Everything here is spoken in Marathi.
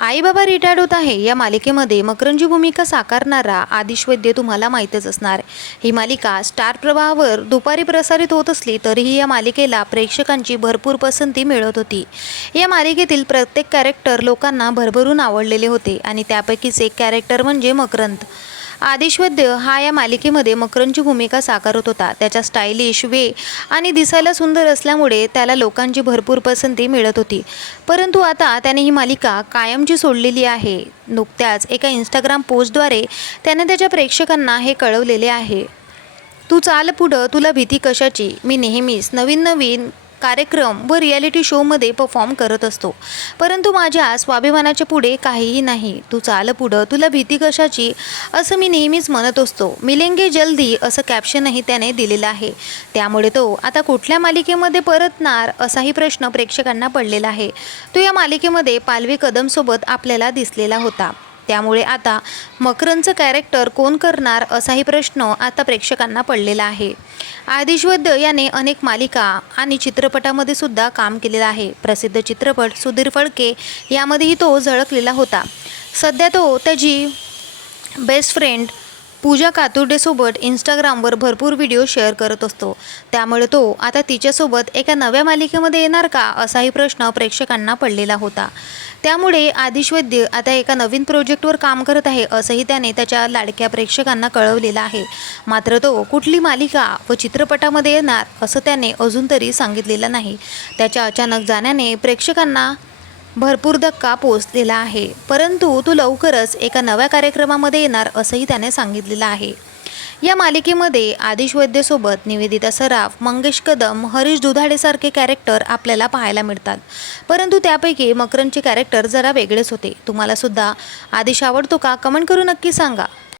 आई बाबा रिटायर्ड होत आहे. या मालिकेमध्ये मकरंजी भूमिका साकारणारा आदिश वैद्य तुम्हाला माहीतच असणार. ही मालिका स्टार प्रवाहावर दुपारी प्रसारित होत असली तरीही या मालिकेला प्रेक्षकांची भरपूर पसंती मिळत होती. या मालिकेतील प्रत्येक कॅरेक्टर लोकांना भरभरून आवडलेले होते आणि त्यापैकीच एक कॅरेक्टर म्हणजे मकरंद. आदिश वैद्य हा या मालिकेमध्ये मकरंदची भूमिका साकारत होता. त्याच्या स्टायलिश वे आणि दिसायला सुंदर असल्यामुळे त्याला लोकांची भरपूर पसंती मिळत होती. परंतु आता त्याने ही मालिका कायमची सोडलेली आहे. नुकत्याच एका इंस्टाग्राम पोस्टद्वारे त्याने त्याच्या प्रेक्षकांना हे कळवलेले आहे. तू चाल पुढं तुला भीती कशाची? मी नेहमीच नवीन नवीन कार्यक्रम व रियालिटी शोमध्ये परफॉर्म करत असतो. परंतु माझ्या स्वाभिमानाच्या पुढे काहीही नाही. तू चाल पुढं. तुला भीती कशाची? असं मी नेहमीच म्हणत असतो. मिलेंगे जल्दी असं कॅप्शनही त्याने दिलेलं आहे. त्यामुळे तो आता कुठल्या मालिकेमध्ये परतणार असाही प्रश्न प्रेक्षकांना पडलेला आहे. तो या मालिकेमध्ये पालवी कदमसोबत आपल्याला दिसलेला होता. त्यामुळे आता मकरंदचं कॅरेक्टर कोण करणार असाही प्रश्न आता प्रेक्षकांना पडलेला आहे. आदिश वैद्य याने अनेक मालिका आणि चित्रपटामध्ये सुद्धा काम केलेलं आहे. प्रसिद्ध चित्रपट सुधीर फडके यामध्येही तो झळकलेला होता. सध्या तो त्याची बेस्ट फ्रेंड पूजा कातुर्डेसोबत इंस्टाग्रामवर भरपूर व्हिडिओ शेअर करत असतो. त्यामुळे तो आता तिच्यासोबत एका नव्या मालिकेमध्ये येणार का असाही प्रश्न प्रेक्षकांना पडलेला होता. त्यामुळे आदिश वैद्य आता एका नवीन प्रोजेक्टवर काम करत आहे असंही त्याने त्याच्या लाडक्या प्रेक्षकांना कळवलेलं आहे. मात्र तो कुठली मालिका व चित्रपटामध्ये येणार असं त्याने अजून तरी सांगितलेलं नाही. त्याच्या अचानक जाण्याने प्रेक्षकांना भरपूर धक्का पोचलेला आहे. परंतु तो लवकरच एका नव्या कार्यक्रमामध्ये येणार असंही त्याने सांगितलेलं आहे. या मालिकेमध्ये आदिश वैद्यसोबत निवेदिता सराफ मंगेश कदम हरीश दुधाडेसारखे कॅरेक्टर आपल्याला पाहायला मिळतात. परंतु त्यापैकी मकरंदचे कॅरेक्टर जरा वेगळेच होते. तुम्हाला सुद्धा आदिश आवडतो का? कमेंट करून नक्की सांगा.